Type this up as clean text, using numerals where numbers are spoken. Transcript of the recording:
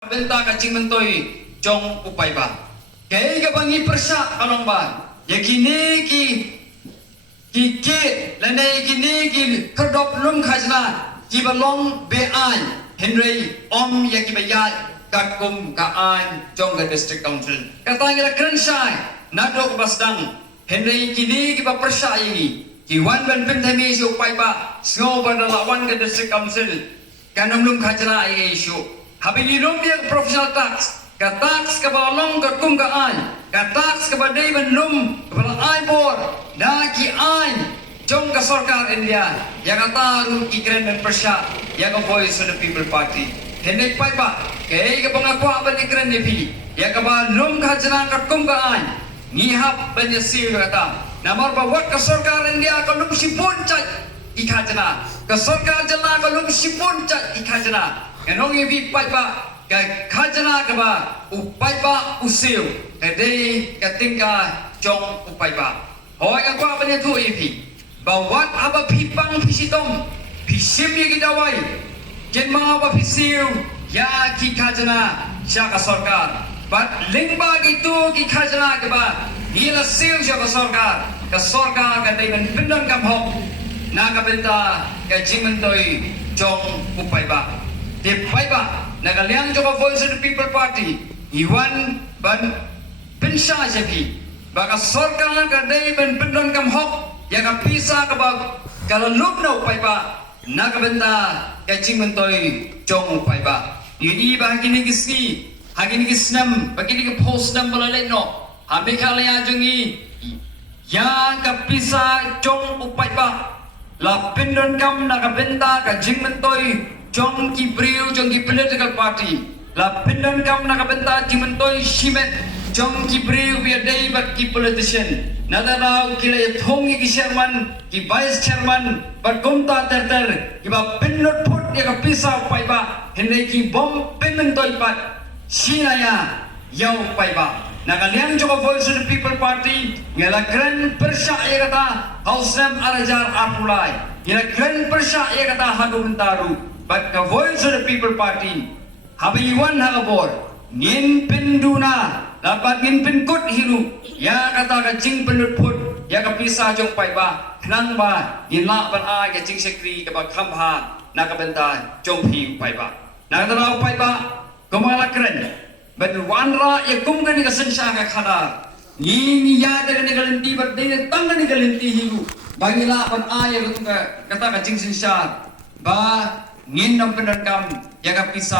benta kacing mentoi jong upai ba kei ka bangi persa kalong ba ya kini ki lanai kini ki kedop lum khajna ki balong be an Henry om ya ki bayat kakum ka an jong ga district council kata ngira krensai nadok basdang Henry kini ki ba persa ini ki wan ban pentami si upai ba sngo ba lawan ga district council kanong lum khajna ai isu Habis dia profesional tax, ke tax ke balong ke kum ke an, ke tax ke badai benlum ke balang ai bor, dah ki an, jom ke sarkar India, yang kata ruki keren dan persya, yang ke voice of the people party. Hendak pai ba, kei ke pengaku apa ni keren depi, yang ke balong ke jenang ke kum ke an, ngihap penyesir kata, namar bawa ke sarkar India ke lum sipun cat ikajana, ke sarkar jana ke lum sipun cat ikajana. Enong ibi pai ba ke khajana ke ba upai ba usil ke dei ke tingka jong upai ba hoi ka kwa bane tu ibi bawat aba pipang pisitom pisim ye gidawai jen ma ba pisil ya ki khajana sya ka sarkar bat lingba gitu ki khajana ke ba nila sil sya ka sarkar ka dei men pindang kam hok na ka benta ke jingmentoi jong upai ba di paiba nagaliang joka voice of the people party iwan ban pensa jepi baka sarkar ka dei ben pendon kam hok ya ka pisa ka ba kala lubna paiba nagabenta ka chingmentoi jong paiba ini ba hagini kisnam bagini ka post nam balale no habi kala jungi ya ka pisa jong paiba la pendon kam nagabenta ka chingmentoi jong ki brio jong ki political party la pindan kam nakabenta timantoi shimet jong ki brio biar day bat ki politician nadaraw kila thongi ki chairman ki vice chairman bat komta ter ki ba pinnot put ya ka pisa pai ba hinde ki bom pinmentoi pat sinaya yau pai ba nagaliang jong voice of the people party ngela kren persya ya kata hausam arajar apulai ngela kren persya ya kata hadumentaru but the voice of the people party habi iwan hagabor ngin pinduna dapat ngin pinkut hiru ya kata ka jing penutput ya ka pisa jong pai ba nang ba ngin la ban a ka jing sekri ka ba khamha na ka benta jong pi pai ba na ka pai ba komala kren ban wanra ya kum ka ni ka sensa ka khada ngin ya de ni galanti ba de tang ni galanti hiru bangila ban a ya ka kata ka jing sensa ba ngin nam pendan kam ya ka pisa